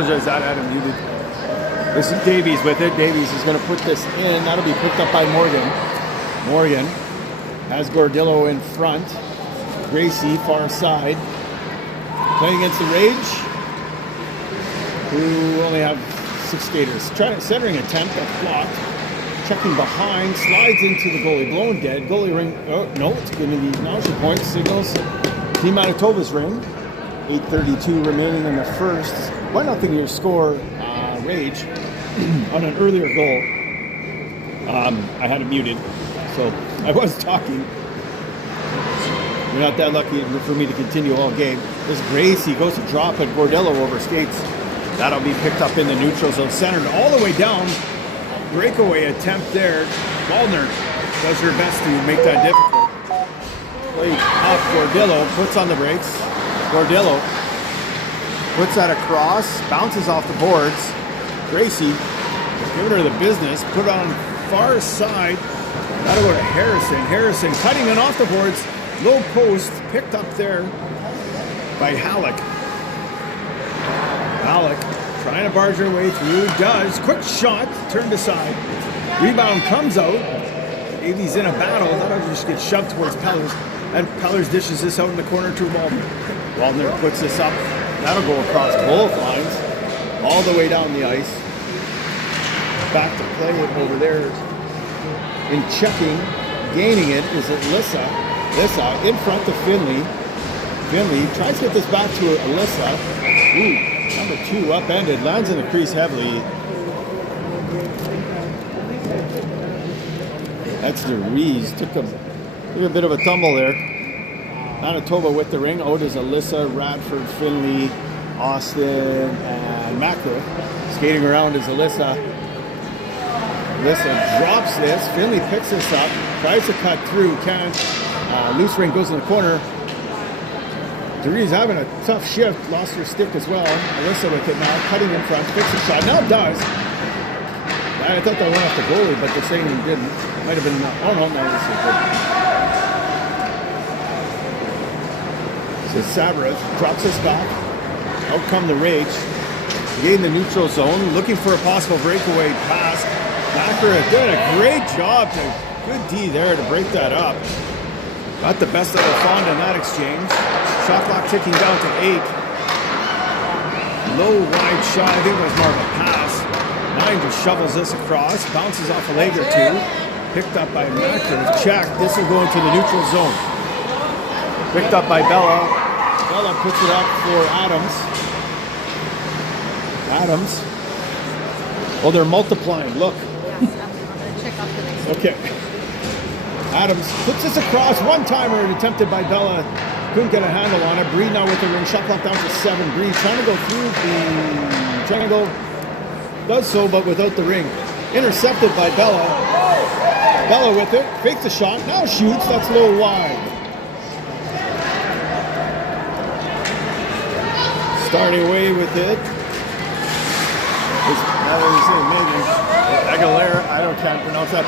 apologize, I had him muted. This is Davies with it. Davies is going to put this in. That'll be picked up by Morgan. Morgan has Gordillo in front. Gracie far side. Playing against the Rage, who only have 6 skaters. Centering attempt, that's blocked. Checking behind, slides into the goalie. Blown dead. Goalie ring. Oh, no, it's going to be nausea point. Signals Team Manitoba's ring. 8:32 remaining in the first. 1-0 your score, Rage, on an earlier goal. I had it muted, so I was talking. You're not that lucky for me to continue all game. This Gracie goes to drop it. Gordillo overskates. That'll be picked up in the neutral zone. Centered all the way down. Breakaway attempt there. Waldner does her best to make that difficult. Play off Gordillo. Puts on the brakes. Gordillo puts that across. Bounces off the boards. Gracie giving her the business. Put on far side. That'll go to Harrison. Harrison cutting it off the boards. Low post, picked up there by Halleck. Halleck trying to barge her way through, does. Quick shot, turned aside. Rebound comes out. Davies in a battle. That'll just get shoved towards Pellers. And Pellers dishes this out in the corner to Waldner. Waldner puts this up. That'll go across both lines, all the way down the ice. Back to play it over there. In checking, gaining it, is it Lissa? Lissa in front to Finley. Finley tries to get this back to Alyssa. Ooh, number 2 upended, lands in the crease heavily. That's DeRees. Took a bit of a tumble there. Manitoba with the ring. Out is Alyssa, Radford, Finley, Austin, and Macro. Skating around is Alyssa. Alyssa drops this. Finley picks this up. Tries to cut through. Can't. Loose ring goes in the corner. DeRees having a tough shift. Lost her stick as well. Alyssa with it now. Cutting in front. Fixes the shot. Now it does. I thought that went off the goalie, but they're saying he didn't. Might have been. Oh no, no, this is good. So Sabra drops us back. Out come the Rage. Gain the neutral zone. Looking for a possible breakaway pass. Backer did a great job. Good D there to break that up. Got the best of LaFond in that exchange. Shot clock ticking down to 8. Low wide shot. I think it was more of a pass. 9 just shovels this across. Bounces off a leg or two. Picked up by Macro. Check. This will go into the neutral zone. Picked up by Bella. Bella puts it up for Adams. Adams. Oh, they're multiplying. Look. Yes, I'm going to check off the next one. Okay. Adams puts this across. One-timer attempted by Bella. Couldn't get a handle on it. Bree now with the ring. Shot clock down to 7. Bree trying to go through the triangle. Does so, but without the ring. Intercepted by Bella. Bella with it. Fakes the shot. Now shoots. That's a little wide. Starting away with it. Aguilera, I can't pronounce that.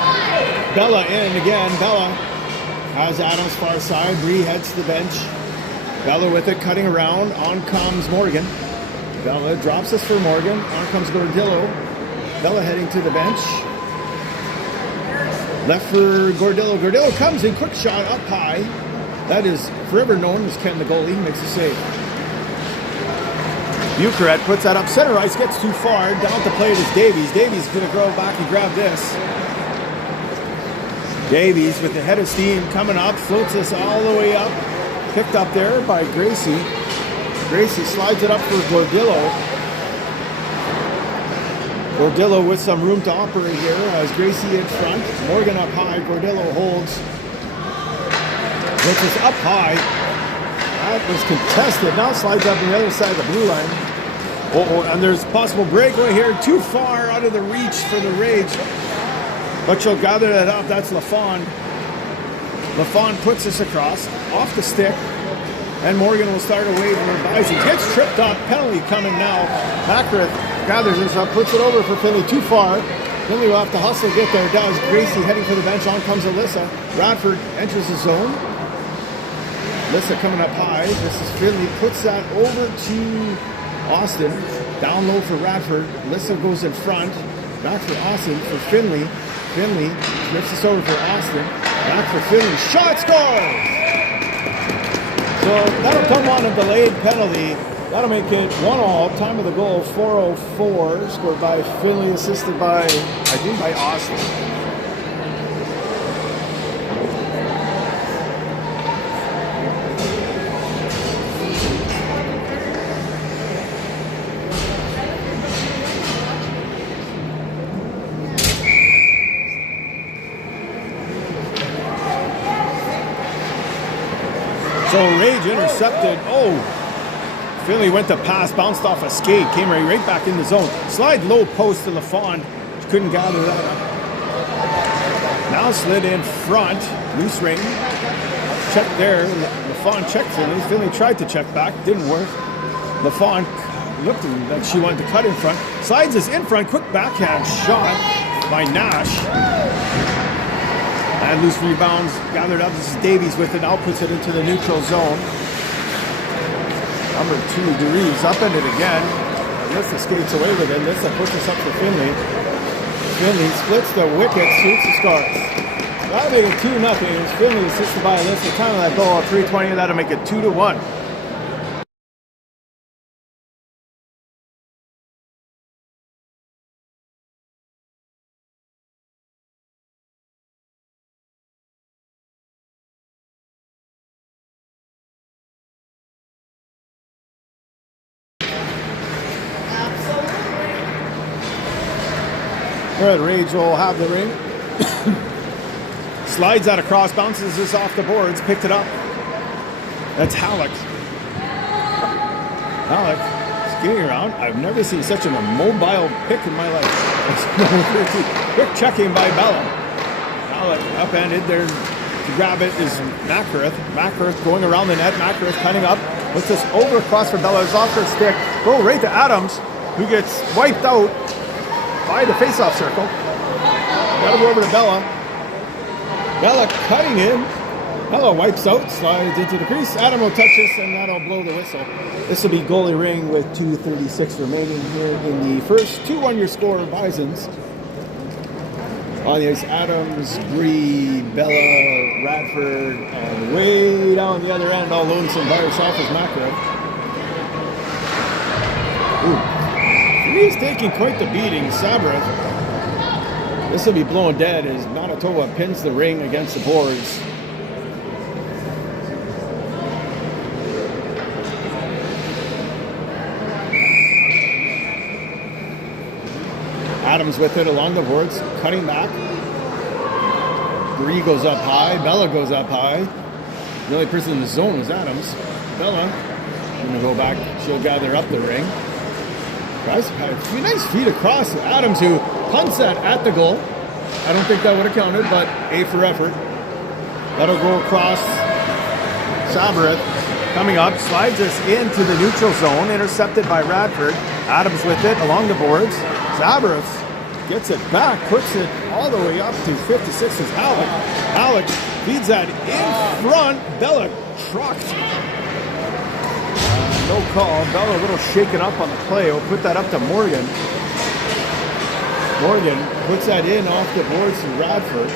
Bella in again. Bella has Adams far side. Bree heads to the bench. Bella with it, cutting around. On comes Morgan. Bella drops this for Morgan. On comes Gordillo. Bella heading to the bench. Left for Gordillo. Gordillo comes in, quick shot up high. That is forever known as Ken the goalie. Makes a save. Bucaret puts that up center ice, gets too far. Down to play it is Davies. Davies going to go back and grab this. Davies with the head of steam coming up, floats this all the way up. Picked up there by Gracie. Gracie slides it up for Gordillo. Gordillo with some room to operate here as Gracie in front. Morgan up high. Gordillo holds. Puts this up high. That was contested. Now slides up on the other side of the blue line. Oh, and there's possible breakaway here. Too far out of the reach for the Rage. But she'll gather that up. That's LaFond. LaFond puts this across. Off the stick. And Morgan will start away from her Bison. Gets tripped up. Penalty coming now. Packard gathers this up. Puts it over for Finley. Too far. Finley will have to hustle to get there. Does. Gracie heading for the bench. On comes Alyssa. Radford enters the zone. Alyssa coming up high. This is Finley. Puts that over to Austin, down low for Radford. Alyssa goes in front. Back for Austin for Finley. Finley drifts this over for Austin. Back for Finley. Shot scores! So that'll come on a delayed penalty. That'll make it 1-1. Time of the goal, 4:04. Scored by Finley, assisted by, I think, by Austin. So Rage intercepted. Oh, Finley went to pass, bounced off a skate, came right back in the zone. Slide low post to LaFond. Couldn't gather that up. Now slid in front. Loose ring. Check there. LaFond checked Finley. Finley tried to check back. Didn't work. LaFond looked like she wanted to cut in front. Slides is in front. Quick backhand shot by Nash. And loose rebounds gathered up. This is Davies with it. Now puts it into the neutral zone. Number 2, Derives up in it again. Alyssa skates away with it. Alyssa pushes up for Finley. Finley splits the wicket, shoots the scores. That'll make it 2-0. It's Finley assisted by Alyssa. Time of that goal, 3:20. That'll make it 2-1. All right, Rage will have the ring. Slides that across, bounces this off the boards, picked it up. That's Halleck. Halleck skating around. I've never seen such an immobile pick in my life. Quick checking by Bella. Halleck upended there. To grab it is Makareth. Makareth going around the net. Makareth cutting up. Puts this over across for Bella. It's off her stick. Go right to Adams, who gets wiped out by the face-off circle. Gotta go over to Bella. Bella cutting in. Bella wipes out, slides into the crease. Adam will touch this, and that'll blow the whistle. This will be goalie ring with 2:36 remaining here in the first. 2-1 your score, Bisons. On the ice, Adams, Bree, Bella, Radford, and way down the other end, all lonesome by herself is Makarov. He's taking quite the beating. Sabrath. This will be blown dead as Manitoba pins the ring against the boards. Adams with it along the boards, cutting back. Bree goes up high. Bella goes up high. The only person in the zone was Adams. Bella, going to go back. She'll gather up the ring. Guys, had a few nice feet across. Adams, who punts that at the goal. I don't think that would have counted, but A for effort. That'll go across. Sabrath coming up, slides us into the neutral zone, intercepted by Radford. Adams with it along the boards. Sabrath gets it back, puts it all the way up to 56 is Halleck. Halleck feeds that in front. Bella trucked. No call. Bella a little shaken up on the play. We'll put that up to Morgan. Morgan puts that in off the boards to Radford.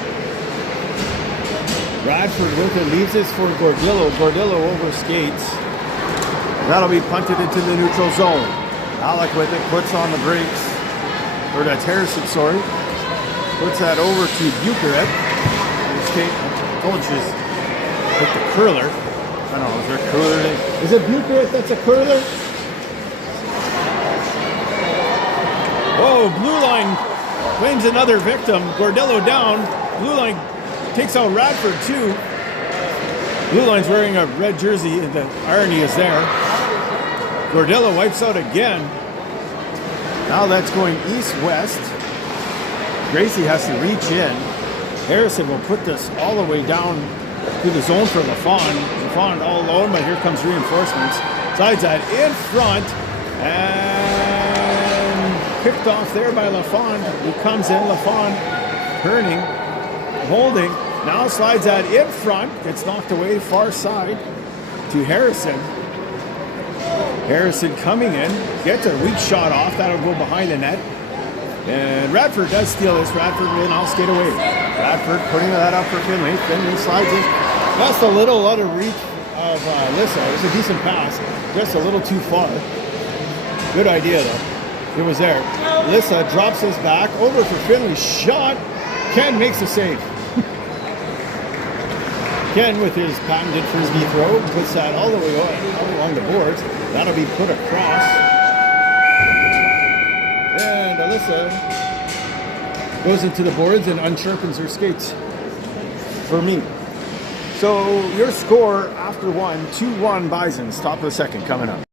Radford with it, leaves this for Gordillo. Gordillo over skates. That'll be punted into the neutral zone. Halleck with it, puts on the brakes. Or that's Harrison, sorry. Puts that over to Bucharet. Told you, like the curler. I don't know, is there a curler? Is it Bucharet that's a curler? Whoa, blue line claims another victim. Gordillo down. Blue line takes out Radford too. Blue line's wearing a red jersey, and the irony is there. Gordillo wipes out again. Now that's going east-west. Gracie has to reach in. Harrison will put this all the way down to the zone for LaFond. LaFond all alone, but here comes reinforcements. Slides that in front, and picked off there by LaFond, who comes in. LaFond turning, holding. Now slides that in front, gets knocked away far side to Harrison. Harrison coming in, gets a weak shot off. That'll go behind the net. And Radford does steal this. Radford will now skate away. Radford putting that up for Finley. Finley slides in. Just a little out of reach of Lissa. It was a decent pass. Just a little too far. Good idea, though. It was there. Lissa drops his back. Over for Finley. Shot. Ken makes the save. Ken, with his patented frisbee throw, puts that all the way all along the boards. That'll be put across. And Alyssa goes into the boards and unsharpens her skates for me. So your score after one, 2-1 Bisons, top of the second coming up.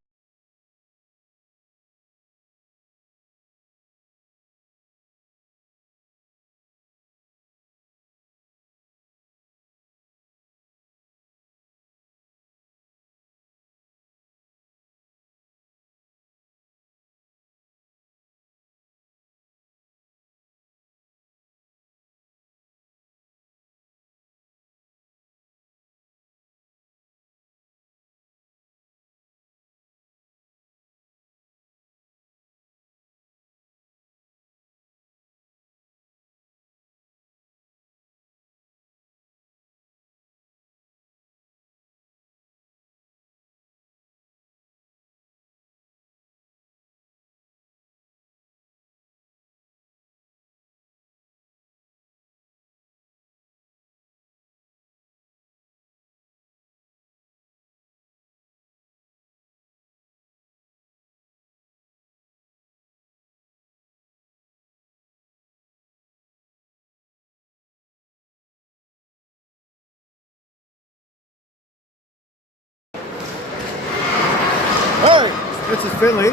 Alright, this is Finley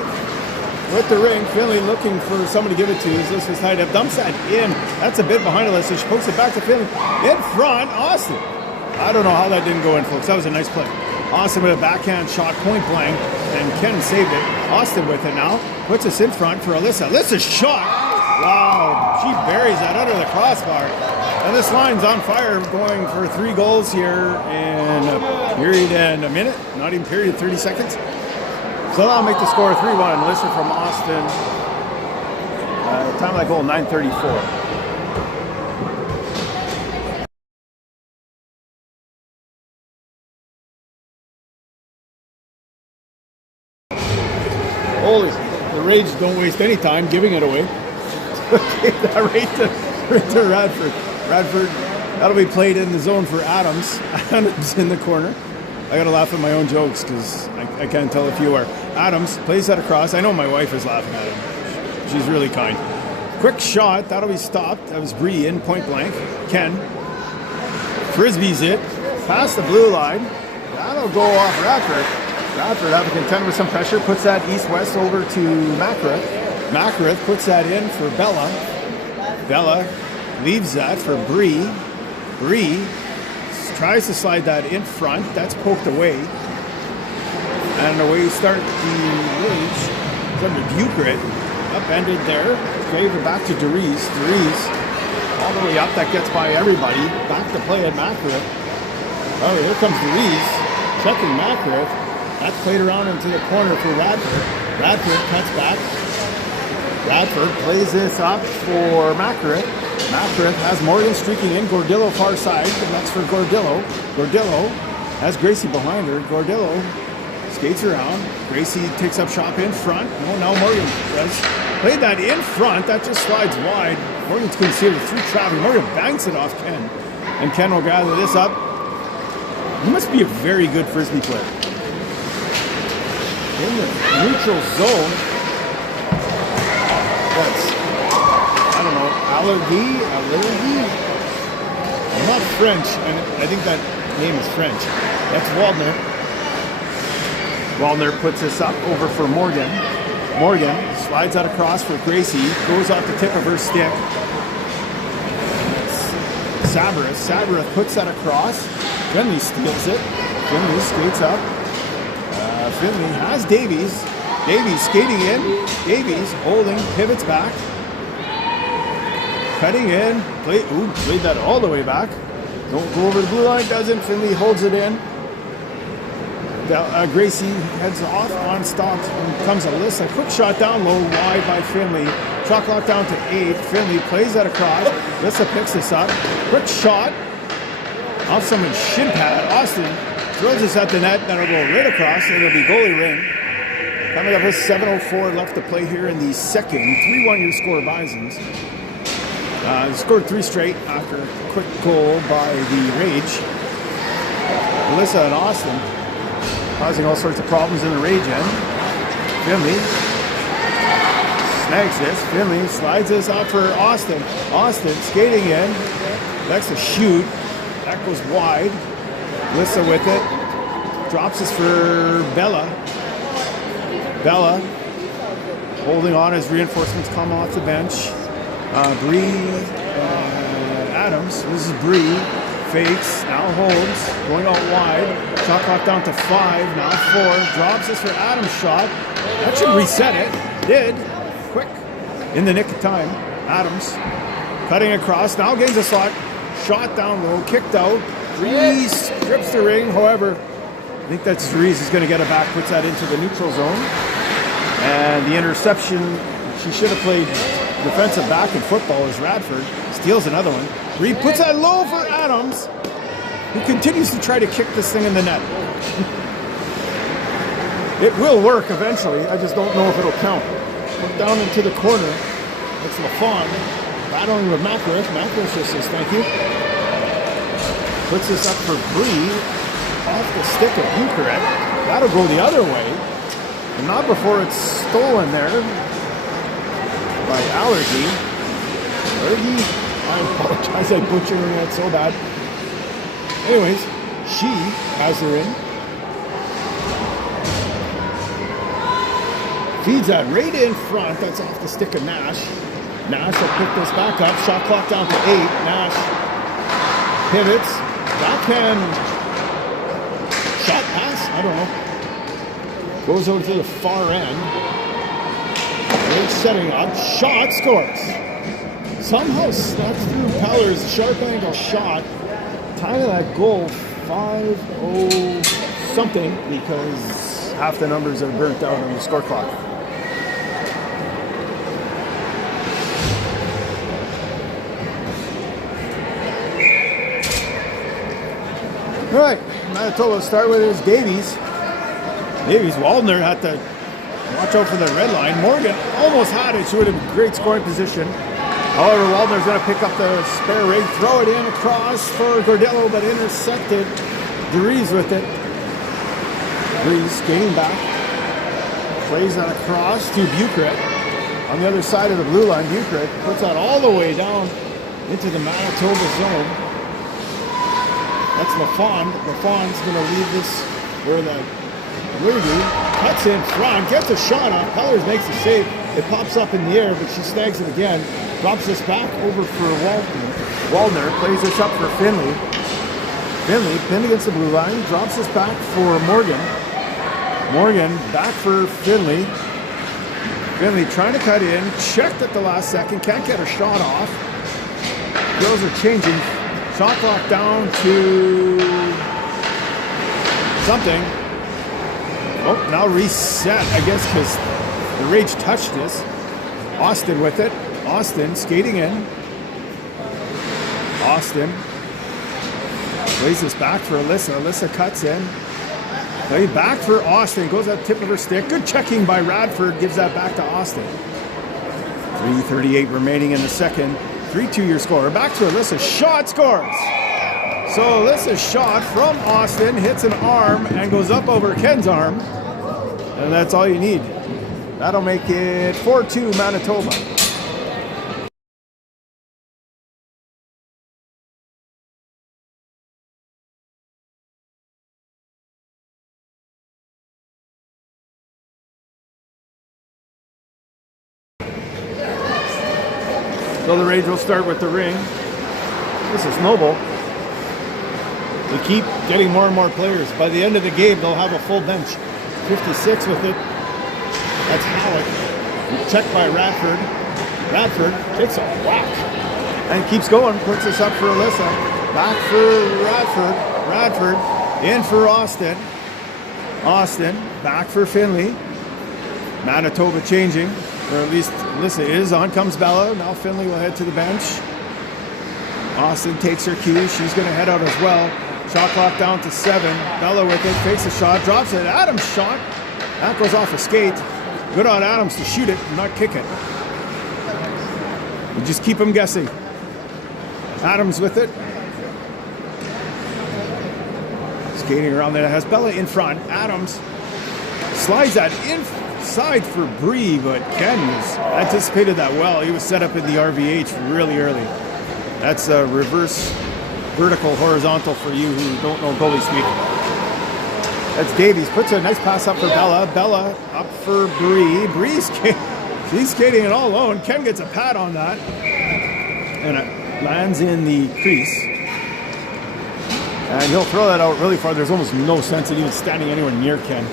with the ring. Finley looking for somebody to give it to. Alyssa's tied up. Dumps that in. That's a bit behind Alyssa. She pokes it back to Finley. In front, Austin. I don't know how that didn't go in, folks. That was a nice play. Austin with a backhand shot, point blank, and Ken saved it. Austin with it now. Puts us in front for Alyssa. Alyssa's shot. Wow, she buries that under the crossbar. And this line's on fire, going for 3 goals here in a period and a minute. Not even period, 30 seconds. So that'll make the score 3-1. Alyssa from Austin. Time of that goal, 9:34. Holy, the Rage don't waste any time giving it away. Okay, that right to Radford. Radford, that'll be played in the zone for Adams. Adams in the corner. I gotta laugh at my own jokes because I can't tell if you are. Adams plays that across. I know my wife is laughing at him. She's really kind. Quick shot, that'll be stopped. That was Bree in point blank. Ken. Frisbees it. Past the blue line. That'll go off Radford. Radford having to contend with some pressure. Puts that east-west over to Makareth. Makareth puts that in for Bella. Bella leaves that for Bree. Bree tries to slide that in front. That's poked away. And away start the Rage. From the Bukrit. Upended there. Gave it back to Deriz. Deriz all the way up. That gets by everybody. Back to play at Makareth. Oh, here comes Deriz. Checking Makareth. That's played around into the corner for Radford. Radford cuts back. Radford plays this up for Makareth. Makareth has Morgan streaking in. Gordillo far side. And that's for Gordillo. Gordillo has Gracie behind her. Gordillo skates around. Gracie takes up shop in front. Oh, now Morgan does. Played that in front. That just slides wide. Morgan's couldn't see it through traffic. Morgan banks it off Ken. And Ken will gather this up. He must be a very good Frisbee player. In the neutral zone. That's, I don't know, allergy? I'm not French, and I think that name is French. That's Waldner. Waldner puts this up over for Morgan. Morgan slides that across for Gracie. Goes off the tip of her stick. Sabaras. Sabaras puts that across. Finley steals it. Finley skates up. Finley has Davies. Davies skating in. Davies holding, pivots back. Cutting in. Played that all the way back. Don't go over the blue line, doesn't. Finley holds it in. Gracie heads off on stops and comes Alyssa. Quick shot down low, wide by Finley. Shot clock down to 8. Finley plays that across. Alyssa picks this up. Quick shot off someone's shin pad. Austin throws this at the net. That'll go right across. It'll be goalie ring. Coming up with 7:04 left to play here in the second. 3-1 your score, Bisons. Scored 3 straight after a quick goal by the Rage. Alyssa and Austin causing all sorts of problems in the Rage end. Finley snags this. Finley slides this up for Austin. Austin skating in. That's a shoot. That goes wide. Alyssa with it. Drops this for Bella. Bella holding on as reinforcements come off the bench. Bree Adams. This is Bree. Fakes. Now holds. Going out wide. Shot clock down to 5. Now 4. Drops this for Adams' shot. That should reset it. Did. Quick. In the nick of time. Adams cutting across. Now gains a slot. Shot down low. Kicked out. Bree strips the ring. However, I think that's Reese is going to get it back. Puts that into the neutral zone. And the interception, she should have played defensive back in football, as Radford steals another one. Reed puts that low for Adams, who continues to try to kick this thing in the net. It will work eventually. I just don't know if it'll count. Put down into the corner. It's LaFawn battling with Macarish. Macarish just says thank you. Puts this up for Bree off the stick of Bucharet. That'll go the other way. And not before it's stolen there by Allergy. I apologize, I butchered that so bad. Anyways, she has her in. Feeds that right in front. That's off the stick of Nash. Nash will pick this back up. Shot clock down to 8. Nash pivots. Backhand shot pass? I don't know. Goes over to the far end. Great setting up. Shot scores. Somehow snaps through Peller's sharp angle shot. Time of that goal, 5-0 something, because half the numbers are burnt out on the score clock. All right, Manitoba start with his Davies. Davies, Waldner had to watch out for the red line. Morgan almost had it. She would have been great scoring position. However, Waldner's going to pick up the spare rig, throw it in across for Gordello, but intercepted. Dries with it. Dries skating back. Plays that across to Bucharet. On the other side of the blue line, Bucharet puts that all the way down into the Manitoba zone. That's LaFawn. LaFawn's going to leave this where the Lugu cuts in front, gets a shot on. Pellers makes a save. It pops up in the air, but she snags it again. Drops this back over for Waldner. Plays this up for Finley. Finley pinned against the blue line. Drops this back for Morgan. Morgan back for Finley. Finley trying to cut in. Checked at the last second. Can't get a shot off. Girls are changing. Shot clock down to something. Oh, now reset, I guess, because the Rage touched this. Austin with it. Austin skating in. Austin plays this back for Alyssa. Alyssa cuts in. Play back for Austin. Goes at the tip of her stick. Good checking by Radford. Gives that back to Austin. 3:38 remaining in the second. 3-2 your score. Back to Alyssa. Shot scores. So Alyssa's shot from Austin hits an arm and goes up over Ken's arm. And that's all you need. That'll make it 4-2 Manitoba. So the Rage will start with the ring. This is Noble. They keep getting more and more players. By the end of the game, they'll have a full bench. 56 with it. That's Halleck. Checked by Radford. Radford takes a whack. And keeps going. Puts this up for Alyssa. Back for Radford. Radford in for Austin. Austin back for Finley. Manitoba changing, or at least Alyssa is. On comes Bella. Now Finley will head to the bench. Austin takes her cue. She's going to head out as well. Shot clock down to 7. Bella with it, fakes a shot, drops it. Adams' shot. That goes off a skate. Good on Adams to shoot it and not kick it. You just keep them guessing. Adams with it. Skating around there. Has Bella in front. Adams slides that inside for Bree, but Ken was anticipated that well. He was set up in the RVH really early. That's a reverse vertical horizontal for you who don't know goalie speak. That's Davies. Puts a nice pass up for Bella. Bella up for Bree. She's skating it all alone. Ken gets a pat on that. And it lands in the crease. And he'll throw that out really far. There's almost no sense in even standing anywhere near Ken.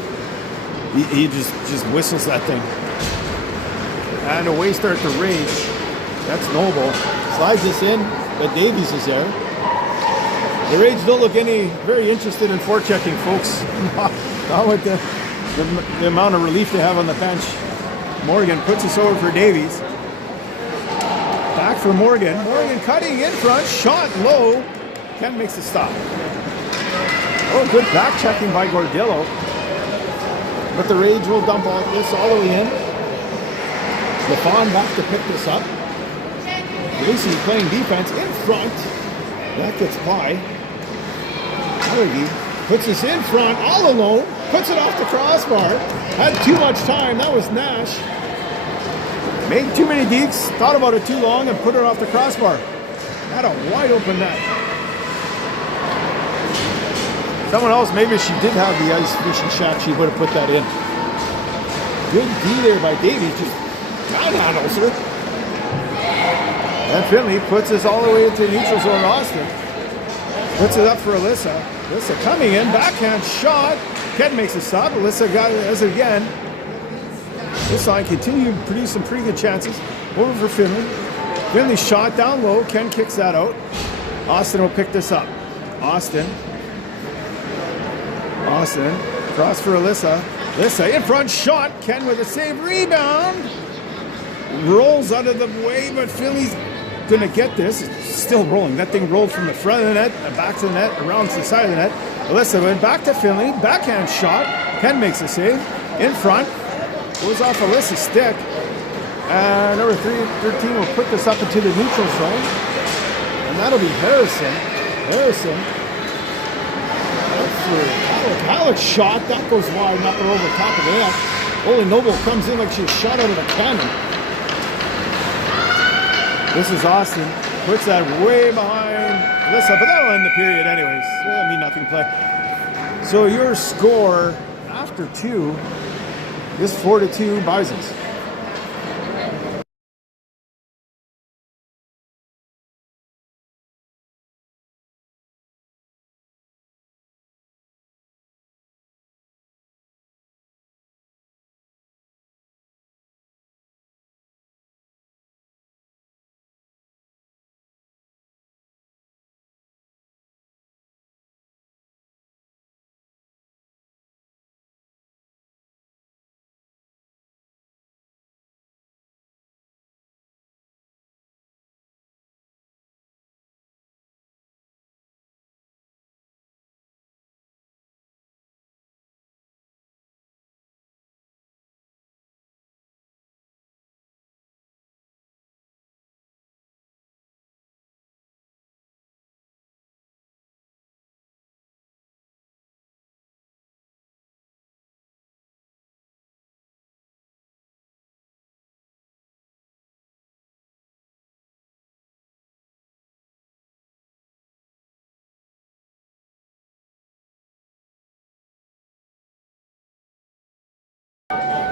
He just whistles that thing. And away start to Rage. That's Noble. Slides this in, but Davies is there. The Rage don't look very interested in forechecking, folks. Not with the amount of relief they have on the bench. Morgan puts us over for Davies. Back for Morgan. Morgan cutting in front, shot low. Ken makes a stop. Oh, good back checking by Gordillo. But the Rage will dump all this all the way in. LaFawn back to pick this up. Lucy playing defense in front. That gets by. Allergy puts this in front all alone. Puts it off the crossbar. Had too much time. That was Nash. Made too many deeks. Thought about it too long and put it off the crossbar. Had a wide open net. Someone else, maybe she did have the ice fishing shack, she would have put that in. Good D there by Davies, just downhandles her. And Finley puts this all the way into neutral zone. Austin puts it up for Alyssa. Alyssa coming in, backhand shot. Ken makes a stop. Alyssa got it as again. This line continued to produce some pretty good chances. Over for Finley. Finley shot down low. Ken kicks that out. Austin will pick this up. Austin, cross for Alyssa. Alyssa in front, shot. Ken with a save, rebound. Rolls out of the way, but Philly's gonna get this. It's still rolling. That thing rolled from the front of the net, back to the net, around to the side of the net. Alyssa went back to Finley, backhand shot. Ken makes a save. In front, goes off Alyssa's stick. And number 13 will put this up into the neutral zone. And that'll be Harrison. Halleck's shot, that goes wide, not over top of the net. Only Noble comes in like she's shot out of a cannon. This is Austin. Puts that way behind Alyssa, but that'll end the period anyways. That'll mean nothing play. So your score after 2 is 4-2 Bisons.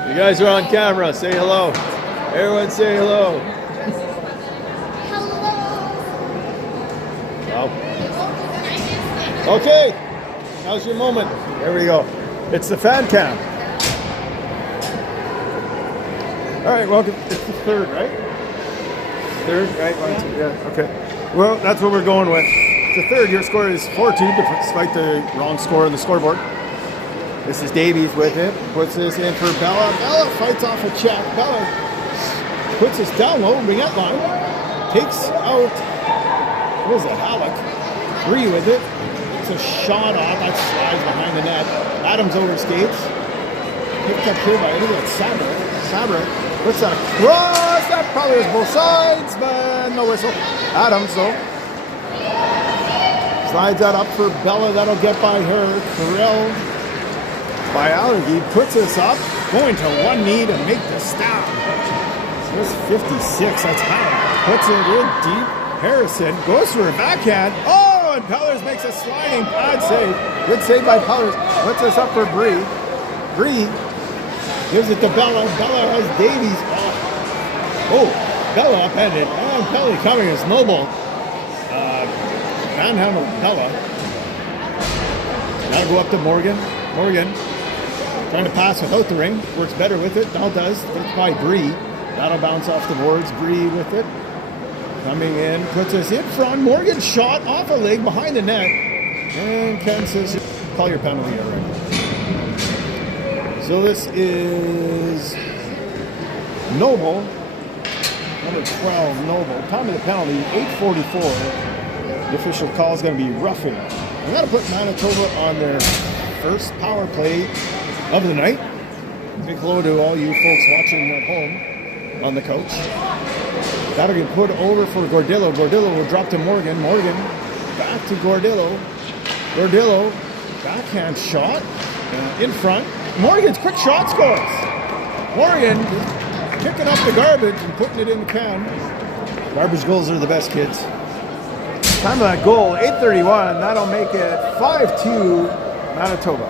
You guys are on camera. Say hello. Everyone say hello. Hello. Wow. Okay. How's your moment? There we go. It's the fan cam. All right, welcome. It's the third, right? Third, right? 1, 2, yeah, okay. Well, that's what we're going with. It's the third. Your score is 4-2, despite the wrong score on the scoreboard. This is Davies with it. Puts this in for Bella. Bella fights off a check. Bella puts this down low, ringette line. Takes out, what is it, Halleck. Bree with it. It's a shot off. That slides behind the net. Adams overskates. Picked up here by, look at that, Sabre puts that across. That probably was both sides, but no whistle. Adams, though. Slides that up for Bella. That'll get by her. Carell by Allergy puts this up. Going to one knee to make the stab. This 56. That's high. Puts it in deep. Harrison goes for a backhand. Oh, and Pellers makes a sliding pad save. Good save by Pellers. Puts this up for Bree. Bree gives it to Bella. Bella has Davies. Oh, Bella upended. And Pelly coming as Noble. Manhandle Bella. That'll go up to Morgan. Morgan trying to pass without the ring. Works better with it. Now does. It's by Bree. That'll bounce off the boards. Bree with it. Coming in. Puts us in front. Morgan shot off a leg behind the net. And Ken says, call your penalty already. So this is Noble. Number 12, Noble. Time of the penalty, 8:44. The official call is going to be roughing. I'm going to put Manitoba on their first power play of the night. Big hello to all you folks watching at home on the couch. That'll get put over for Gordillo. Gordillo will drop to Morgan. Morgan back to Gordillo. Gordillo, backhand shot in front. Morgan's quick shot scores. Morgan picking up the garbage and putting it in the can. Garbage goals are the best, kids. Time of that goal, 8:31. That'll make it 5-2 Manitoba.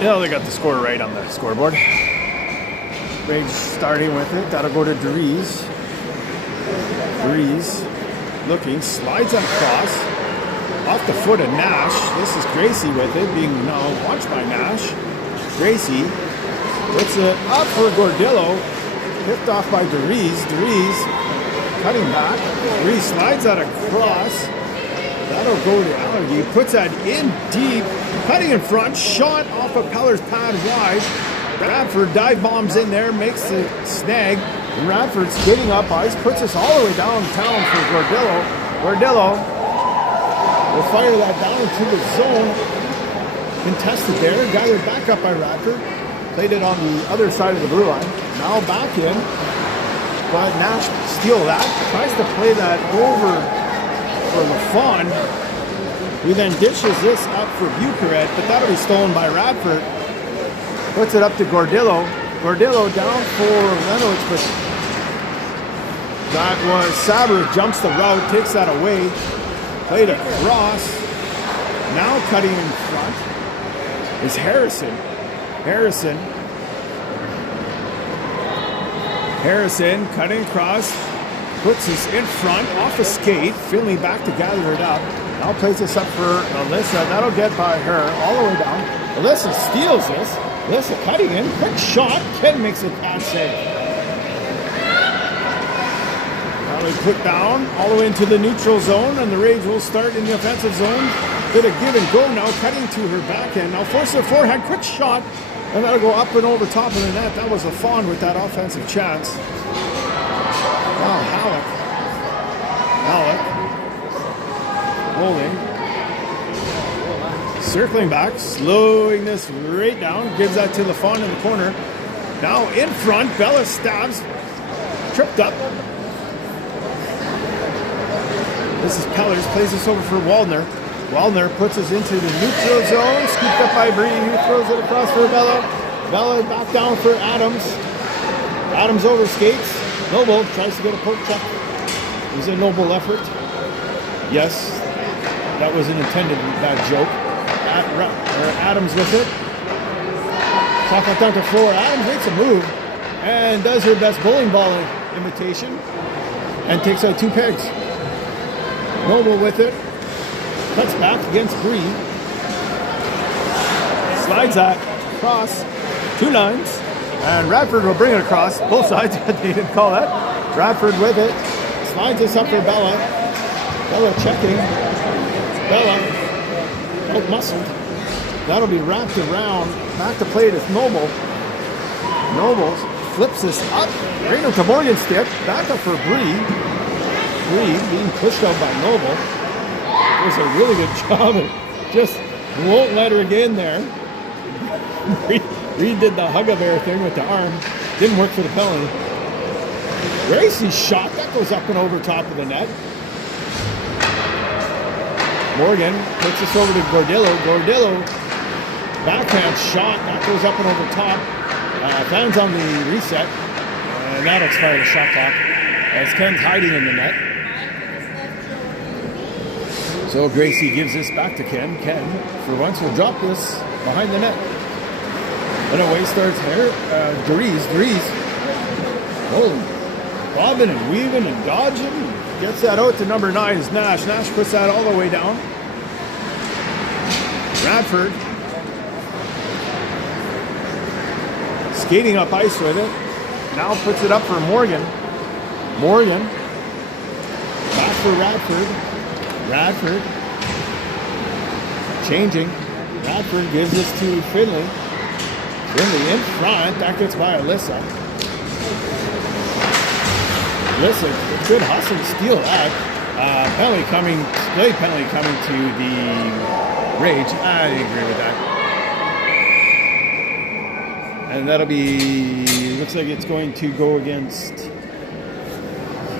Yeah, they got the score right on the scoreboard. Rage starting with it. That'll go to Dries. Dries looking, slides on across. Off the foot of Nash. This is Gracie with it, being now watched by Nash. Gracie puts it up for Gordillo. Picked off by Dries. Dries cutting back. Dries slides that across. That'll go to Allergy. Puts that in deep. Cutting in front. Shot off of Peller's pad wide. Radford dive bombs in there. Makes the snag. Radford skating up ice. Puts us all the way downtown for Gordillo. Gordillo will fire that down into the zone. Contested there. Gathered back up by Radford. Played it on the other side of the blue line. Now back in. But Nash steal that. Tries to play that over for LaFawn. Who then dishes this up for Bucaret. But that'll be stolen by Radford. Puts it up to Gordillo. Gordillo down for Lenowitz. But that was Sabre. Jumps the route. Takes that away. Played across. Now cutting in front is Harrison. Harrison cutting across. Puts this in front. Off a skate. Finley back to gather it up. Now plays this up for Alyssa. That'll get by her all the way down. Alyssa steals this. Alyssa cutting in. Quick shot. Ken makes a pass save. Put down all the way into the neutral zone, and the Rage will start in the offensive zone. Bit of give and go now, cutting to her backhand. Now force a forehand, quick shot, and that'll go up and over top of the net. That was LaFawn with that offensive chance. Wow, Halleck. Rolling. Circling back, slowing this right down. Gives that to LaFawn in the corner. Now in front, Bella stabs. Tripped up. This is Pellers, plays this over for Waldner. Waldner puts us into the neutral zone, scooped up by Bree, who throws it across for Bella. Bella back down for Adams. Adams overskates. Noble tries to get a poke check. Is it a noble effort? Yes, that was an intended bad joke. Adams with it. Clock down to 4. Adams makes a move and does her best bowling ball imitation and takes out 2 pegs. Noble with it. Cuts back against Bree. Slides that across 2 lines. And Radford will bring it across both sides. They didn't call that. Radford with it. Slides this up for Bella. Bella checking. Bella out-muscled. That'll be wrapped around. Back to play it is Noble. Noble flips this up. Right into Morgan's stick. Back up for Bree. Bree being pushed out by Noble. Does a really good job. Just won't let her get in there. Reed did the hug-a-bear thing with the arm. Didn't work for the penalty. Gracie's shot. That goes up and over top of the net. Morgan puts this over to Gordillo. Gordillo, backhand shot. That goes up and over top. Fans on the reset. And that'll expire the shot clock as Ken's hiding in the net. So Gracie gives this back to Ken. Ken, for once, will drop this behind the net. And away starts Dries. Holy, bobbing and weaving and dodging. Gets that out to number 9 is Nash. Nash puts that all the way down. Radford skating up ice with it. Now puts it up for Morgan. Morgan back for Radford. Radford changing. Radford gives this to Finley. Finley in front. That gets by Alyssa. Alyssa, good hustle to steal that. Penalty coming to the Rage. I agree with that. And that'll be, looks like it's going to go against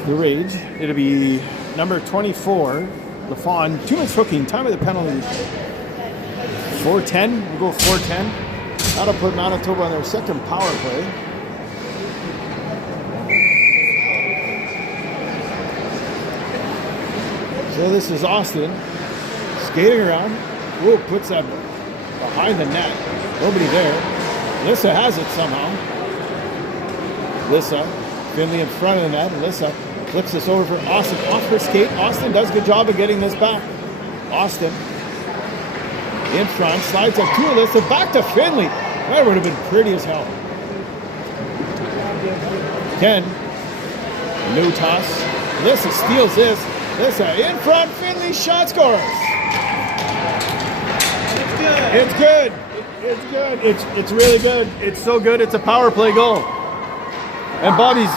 the Rage. It'll be number 24. LaFawn, 2 minutes hooking, time of the penalty, 4:10, we'll go 4:10. That'll put Manitoba on their second power play. So this is Austin, skating around, whoa, puts that behind the net, nobody there. Alyssa has it somehow. Alyssa, Finley in front of the net, Alyssa flips this over for Austin. Off her skate. Austin does a good job of getting this back. Austin in front. Slides up to Alyssa. Back to Finley. That would have been pretty as hell. Ken. New toss. Alyssa steals this. Alyssa in front. Finley shot scores. It's good. It's good. It's really good. It's so good. It's a power play goal. And Bobby's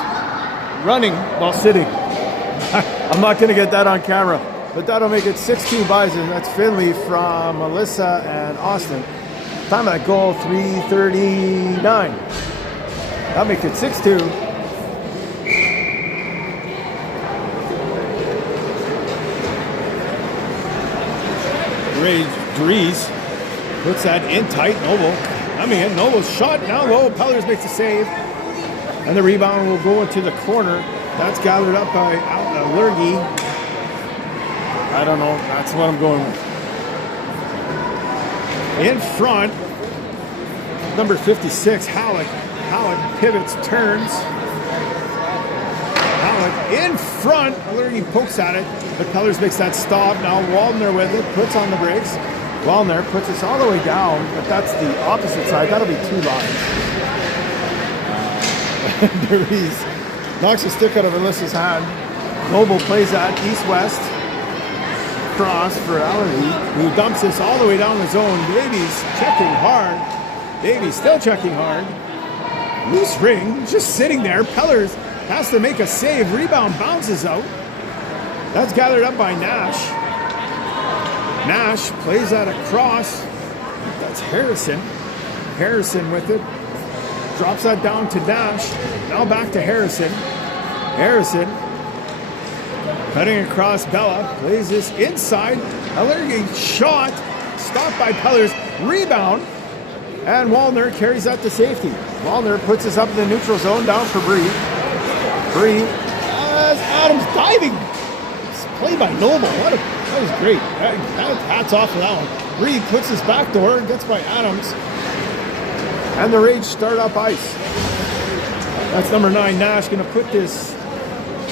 running while sitting. I'm not going to get that on camera, but that'll make it 6-2 Bison. That's Finley from Alyssa and Austin. Time of that goal, 3:39. That'll make it 6-2. Dries puts that in tight. Noble coming in. Noble's shot now low. Pellers makes a save. And the rebound will go into the corner. That's gathered up by Lurgy. I don't know. That's what I'm going with. In front, number 56, Halleck. Halleck pivots, turns. Halleck in front. Lurgy pokes at it, but Pellers makes that stop. Now Waldner with it, puts on the brakes. Waldner puts us all the way down, but that's the opposite side. That'll be 2 lines. Dries knocks a stick out of Alyssa's hand. Noble plays that east-west. Cross for Allergy, who dumps this all the way down the zone. Davies checking hard. Davies still checking hard. Loose ring, just sitting there. Pellers has to make a save. Rebound bounces out. That's gathered up by Nash. Nash plays that across. That's Harrison. Harrison with it. Drops that down to Nash. Now back to Harrison. Harrison cutting across Bella. Plays this inside. Allergy shot. Stopped by Pellers. Rebound. And Wallner carries that to safety. Wallner puts us up in the neutral zone. Down for Bree. Bree. Adams diving. Play by Noble. That was great. Hats off for that one. Bree puts his back door. Gets by Adams. And the Rage start up ice. That's number 9, Nash, going to put this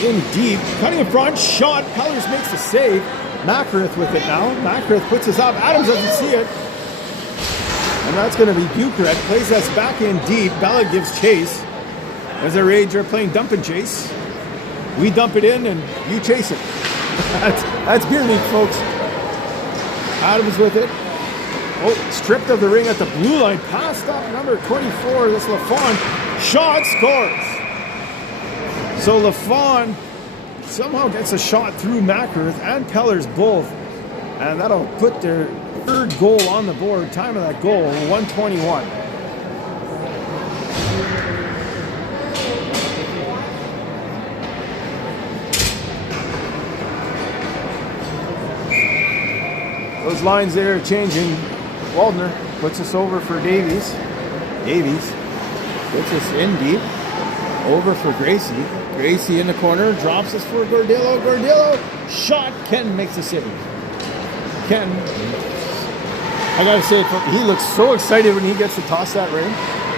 in deep. Cutting in front, shot. Pellers makes the save. Macarith with it now. Macarith puts this up. Adams doesn't see it. And that's going to be Bucret. Plays us back in deep. Bella gives chase. As the Rage are playing dump and chase. We dump it in and you chase it. That's beer league, folks. Adams with it. Oh, stripped of the ring at the blue line. Passed up number 24. This LaFawn. Shot, scores. So LaFawn somehow gets a shot through Mackworth and Pellers both. And that'll put their third goal on the board. Time of that goal, 121. Those lines there are changing. Waldner puts us over for Davies. Davies puts us in deep. Over for Gracie. Gracie in the corner. Drops us for Gordillo. Gordillo. Shot. Ken makes the save. Ken. I gotta say, he looks so excited when he gets to toss that ring.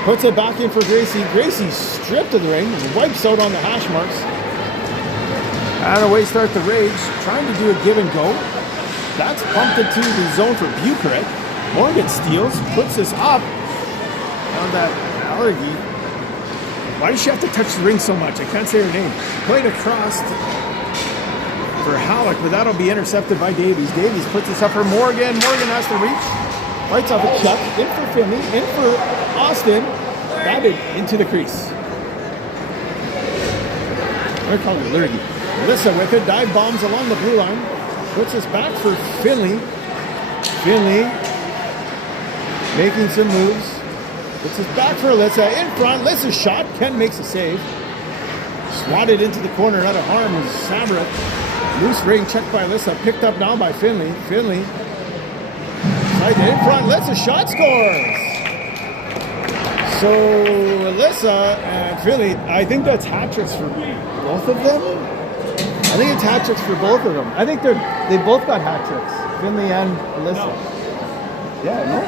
Puts it back in for Gracie. Gracie stripped of the ring. Wipes out on the hash marks. And away start the Rage. Trying to do a give and go. That's pumped into the zone for Bucharest. Morgan steals, puts this up on that Allergy. Why does she have to touch the ring so much? I can't say her name. Played across for Halleck, but that'll be intercepted by Davies. Davies puts this up for Morgan. Morgan has to reach. Fights off a check. In for Finley. In for Austin. Batted into the crease. They're calling it Allergy. Melissa with it. Dive bombs along the blue line. Puts us back for Finley. Finley making some moves. Puts us back for Alyssa. In front. Alyssa's shot. Ken makes a save. Swatted into the corner. Out of harm was Sabra. Loose ring checked by Alyssa. Picked up now by Finley. Finley. Slides it in front. Alyssa's shot scores. So Alyssa and Finley, I think that's hat tricks for both of them. I think it's hat tricks for both of them. I think they both got hat tricks. Finley and Alyssa. No. Yeah, no?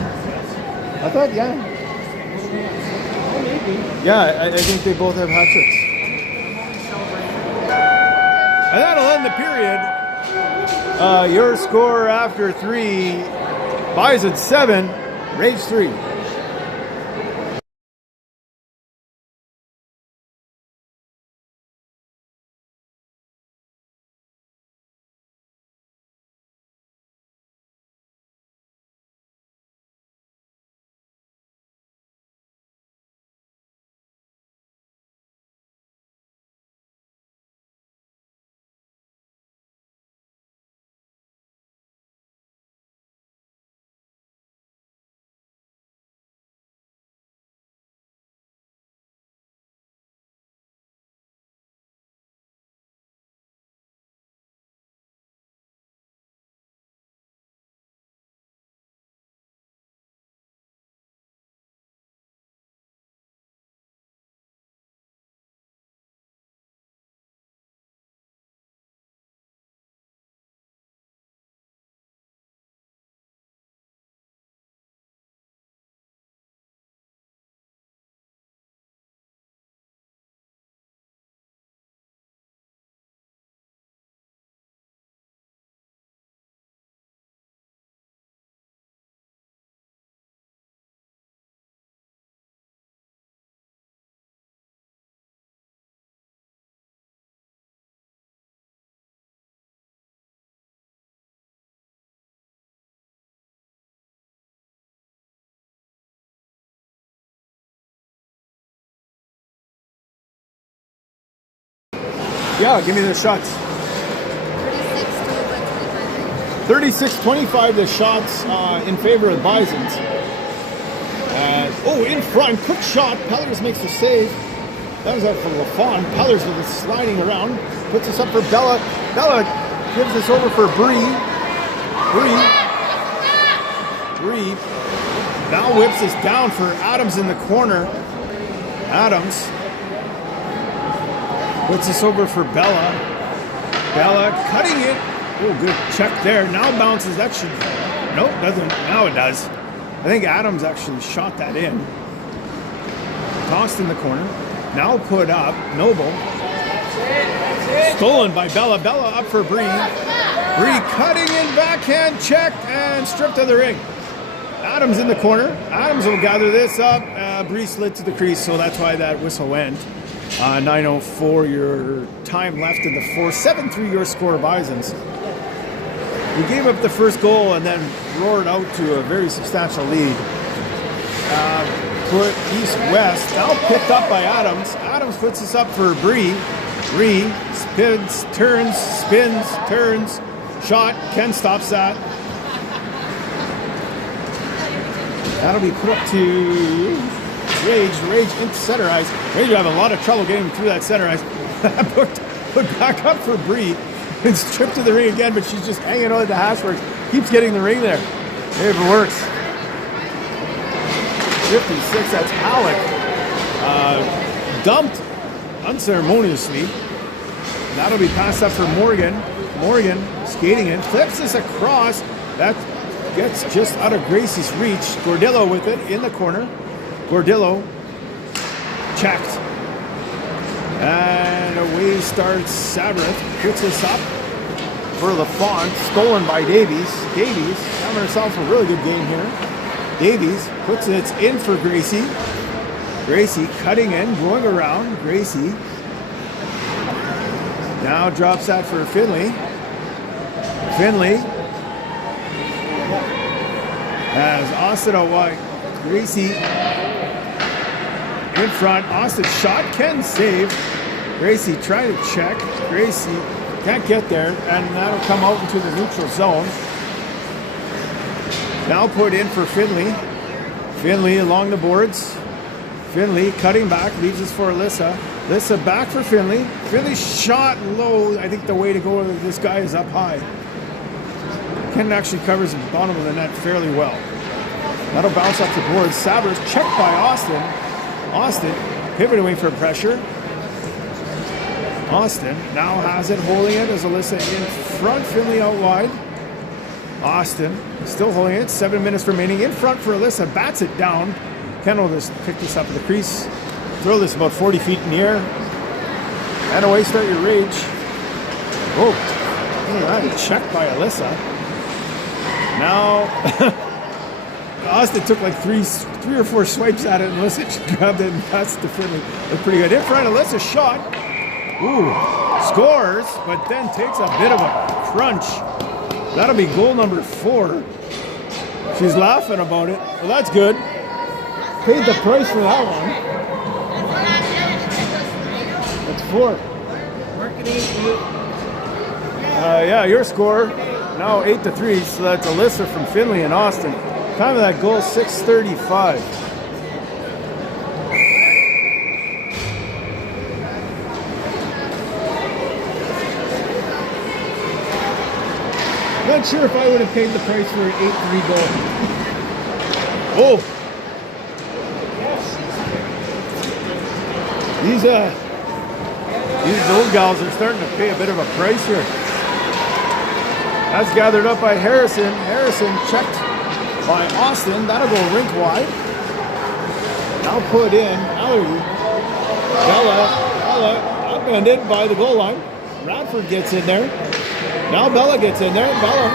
I thought, yeah. Yeah, I think they both have hat tricks. And that'll end the period. Your score after 3, Bison 7, Rage 3. Yeah, give me the shots. 36-25 the shots in favor of the Bisons. In front, quick shot. Pellers makes the save. That was out from LaFawn. Pellers with it sliding around. Puts us up for Bella. Bella gives us over for Bree. Bree now whips us down for Adams in the corner. Adams puts us over for Bella. Bella cutting it. Oh, good check there. Now bounces. That should... Nope, doesn't. Now it does. I think Adams actually shot that in. Tossed in the corner. Now put up. Noble. Stolen by Bella. Bella up for Bree. Bree cutting in backhand check and stripped of the ring. Adams in the corner. Adams will gather this up. Bree slid to the crease, so that's why that whistle went. 9:04 your time left in the fourth. 7-3 your score, Bisons. We gave up the first goal and then roared out to a very substantial lead. Put east-west, now picked up by Adams. Adams puts this up for Bree. Bree spins, turns, shot. Ken stops that. That'll be put up to Rage into center ice. Rage will have a lot of trouble getting through that center ice. put back up for Bree. It's tripped to the ring again, but she's just hanging on at the hash marks. Keeps getting the ring there. If it works. 56, that's Halleck. Dumped unceremoniously. That'll be passed up for Morgan. Morgan skating in, flips this across. That gets just out of Gracie's reach. Gordillo with it in the corner. Gordillo checked. And away starts Sabrith. Puts this up for LaFont. Stolen by Davies. Davies having herself a really good game here. Davies puts it in for Gracie. Gracie cutting in, going around. Gracie now drops that for Finley. Finley has Austin out wide. Gracie in front. Austin shot. Ken save. Gracie trying to check. Gracie can't get there, and that'll come out into the neutral zone. Now put in for Finley. Finley along the boards. Finley cutting back, leaves this for Alyssa. Alyssa back for Finley. Finley shot low. I think the way to go with this guy is up high. Ken actually covers the bottom of the net fairly well. That'll bounce up the boards. Sabers checked by Austin. Austin pivot away from pressure. Austin now has it, holding it as Alyssa in front. Finley out wide. Austin still holding it. 7 minutes remaining. In front for Alyssa. Bats it down. Ken will just pick this up at the crease. Throw this about 40 feet in the air. And away start your Rage. Oh, checked by Alyssa. Now, Austin took like three or four swipes at it, and Alyssa grabbed it and passed it to Finley. That's pretty good. In front, Alyssa shot. Ooh, scores, but then takes a bit of a crunch. That'll be goal number 4. She's laughing about it. Well, that's good. Paid the price for that one. That's 4. Yeah, your score now 8-3. So that's Alyssa from Finley and Austin. Time of that goal 6:35. Not sure if I would have paid the price for an 8-3 goal. Oh. These old gals are starting to pay a bit of a price here. That's gathered up by Harrison. Harrison checked by Austin. That'll go rink wide. Now put in Mallory. Bella upended by the goal line. Radford gets in there. Now Bella gets in there. Bella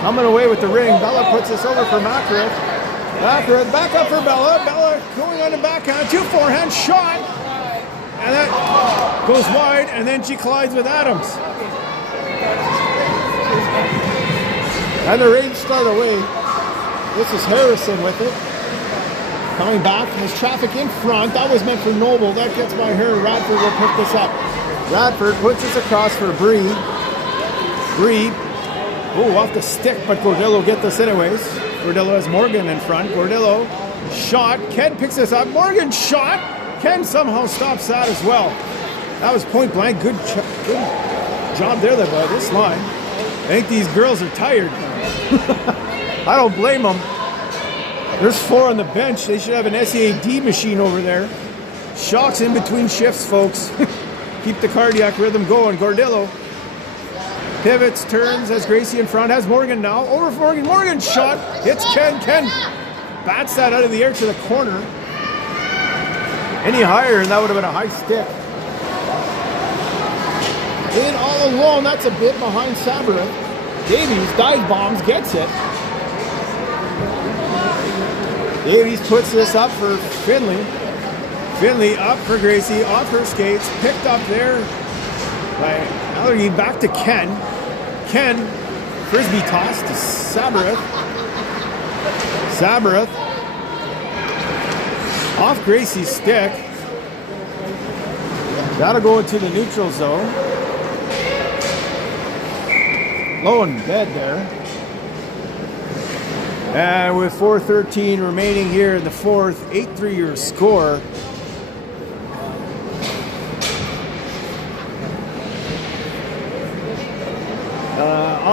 coming away with the ring. Bella puts this over for Makareth. Makareth back up for Bella. Bella going on the backhand. 2 forehand shot. And that goes wide, and then she collides with Adams. And the Rage start away. This is Harrison with it. Coming back, and there's traffic in front. That was meant for Noble. That gets by her. Radford will pick this up. Radford puts this across for Bree. Bree. Oh, off the stick, but Gordillo will get this anyways. Gordillo has Morgan in front. Gordillo shot. Ken picks this up. Morgan shot. Ken somehow stops that as well. That was point blank. Good job there by this line. I think these girls are tired. I don't blame them. There's 4 on the bench. They should have an SAD machine over there. Shocks in between shifts, folks. Keep the cardiac rhythm going. Gordillo pivots, turns, has Gracie in front, has Morgan now. Over for Morgan. Morgan shot. Hits Ken. Ken bats that out of the air to the corner. Any higher, and that would have been a high stick. In all alone, that's a bit behind Sabra. Davies dive bombs, gets it. Davies puts this up for Finley. Finley up for Gracie, off her skates, picked up there by Allergy, back to Ken. Ken, frisbee toss to Sabareth. Sabareth off Gracie's stick. That'll go into the neutral zone. Low and dead there. And with 4:13 remaining here in the fourth, 8-3 your score.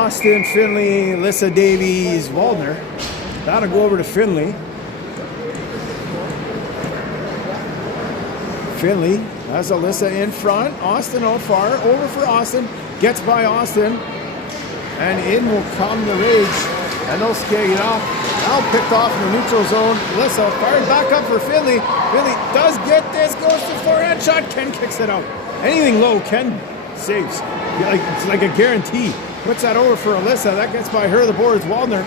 Austin, Finley, Alyssa Davies, Waldner. That'll go over to Finley. Finley has Alyssa in front. Austin out far. Over for Austin. Gets by Austin. And in will come the Rage. And they'll skate it off. Now picked off in the neutral zone. Alyssa fired back up for Finley. Finley does get this. Goes to forehand shot. Ken kicks it out. Anything low, Ken saves. It's like a guarantee. Puts that over for Alyssa. That gets by her. The boards. Waldner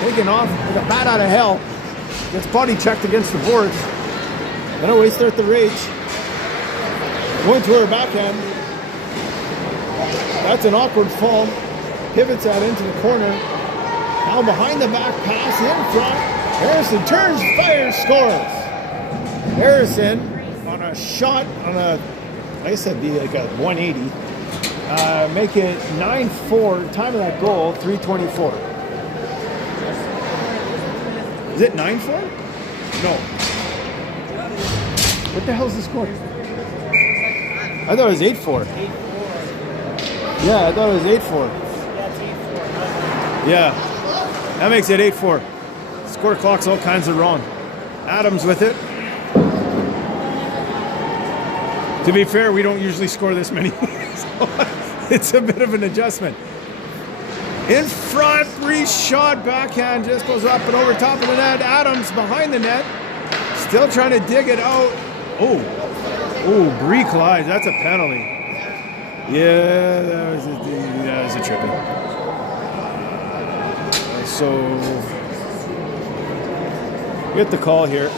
taking off with a bat out of hell. Gets body checked against the boards. Then away start the Rage. Going to her backhand. That's an awkward fall. Pivots that into the corner. Now behind the back pass in front. Harrison turns, fires, scores. Harrison on a shot on a, I guess that'd be like a 180. Make it 9-4. Time of that goal, 3:24. Is it 9-4? No. What the hell's the score? I thought it was 8-4. Yeah, I thought it was 8-4. Yeah, that makes it 8-4. Score clock's all kinds of wrong. Adams with it. To be fair, we don't usually score this many. So it's a bit of an adjustment. In front, shot backhand just goes up and over top of the net. Adams behind the net, still trying to dig it out. Oh, Bree collides. That's a penalty. Yeah, that was a tripping. So get the call here.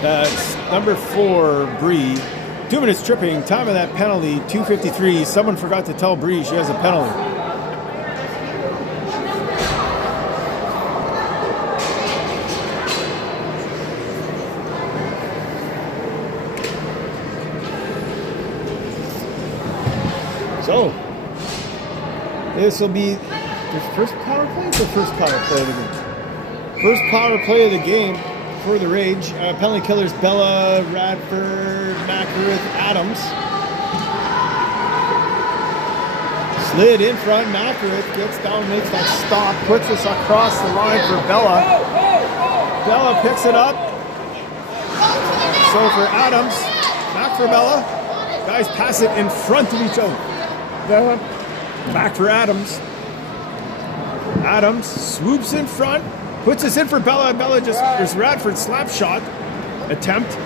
That's number 4, Bree. 2 minutes tripping. Time of that penalty, 2:53. Someone forgot to tell Bree she has a penalty. So, this will be the first power play? The first power play of the game. First power play of the game for the Rage. Penalty killers Bella, Radford, Macarith, Adams. Slid in front. Macarith gets down, makes that stop, puts us across the line for Bella. Bella picks it up. So for Adams, back for Bella. Guys pass it in front of each other. Back for Adams. Adams swoops in front, puts us in for Bella. Bella just, there's Radford's slap shot attempt.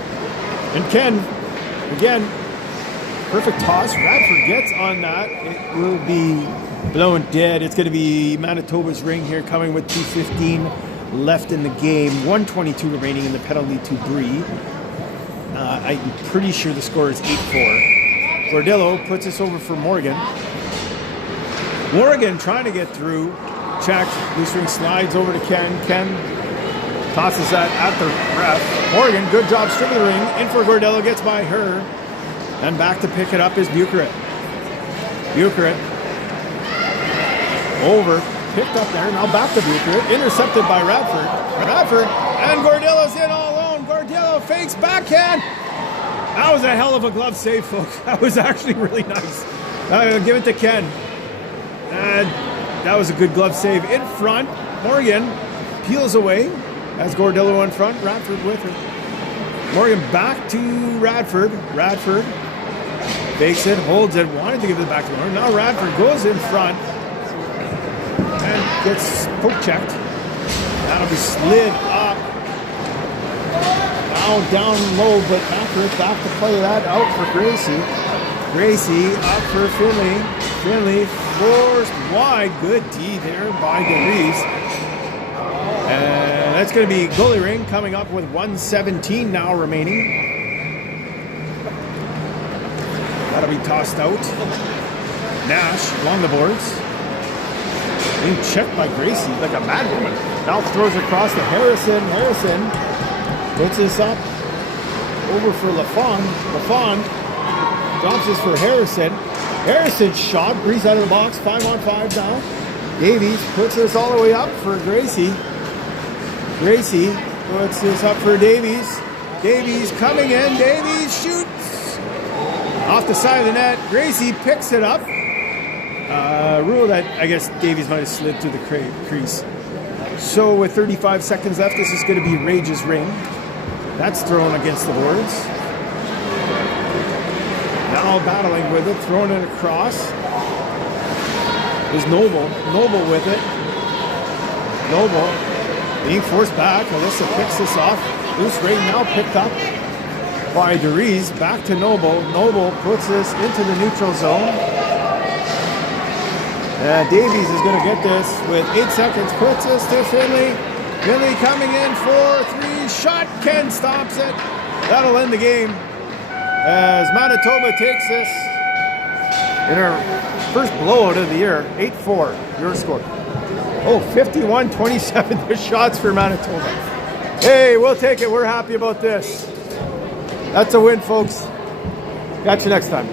And Ken, again, perfect toss. Radford gets on that. It will be blown dead. It's going to be Manitoba's ring here coming with 2:15 left in the game. 1:22 remaining in the penalty to Bree. I'm pretty sure the score is 8-4. Gordillo puts us over for Morgan. Morgan trying to get through. Check. Loose ring slides over to Ken. Ken tosses that at the ref. Morgan, good job stripping the ring. In for Gordillo, gets by her. And back to pick it up is Bucaret. Bucaret. Over. Picked up there. Now back to Bucaret. Intercepted by Radford. Radford. And Gordillo's in all alone. Gordillo fakes backhand. That was a hell of a glove save, folks. That was actually really nice. Give it to Ken. And that was a good glove save. In front, Morgan peels away as Gordillo in front. Radford with her. Morgan back to Radford. Radford fakes it, holds it, wanted to give it back to her. Now Radford goes in front and gets poke checked. That'll be slid up. Now down low, but Macarith back to play that out for Gracie. Gracie up for Finley. Finley forced wide. Good D there by DeReese. And That's going to be goalie ring coming up with 1:17 now remaining. That'll be tossed out. Nash along the boards. Being checked by Gracie like a mad woman. Now throws across to Harrison. Harrison puts this up over for Lafond. Lafond drops this for Harrison. Harrison's shot breeze out of the box. 5-on-5 now. Davies puts this all the way up for Gracie. Gracie puts this up for Davies. Davies coming in. Davies shoots off the side of the net. Gracie picks it up. Rule that I guess Davies might have slid through the crease. So with 35 seconds left, this is going to be Rage's ring. That's thrown against the boards. Now battling with it, throwing it across. Is Noble. Noble with it. Noble being forced back. Alyssa picks this off. Loose ring now picked up by Deriz. Back to Noble. Noble puts this into the neutral zone. Davies is going to get this with 8 seconds. Puts this to Finley. Finley coming in for 3. Shot. Ken stops it. That'll end the game as Manitoba takes this in her first blowout of the year. 8-4. Your score. Oh, 51-27. The shots for Manitoba. Hey, we'll take it. We're happy about this. That's a win, folks. Catch you next time.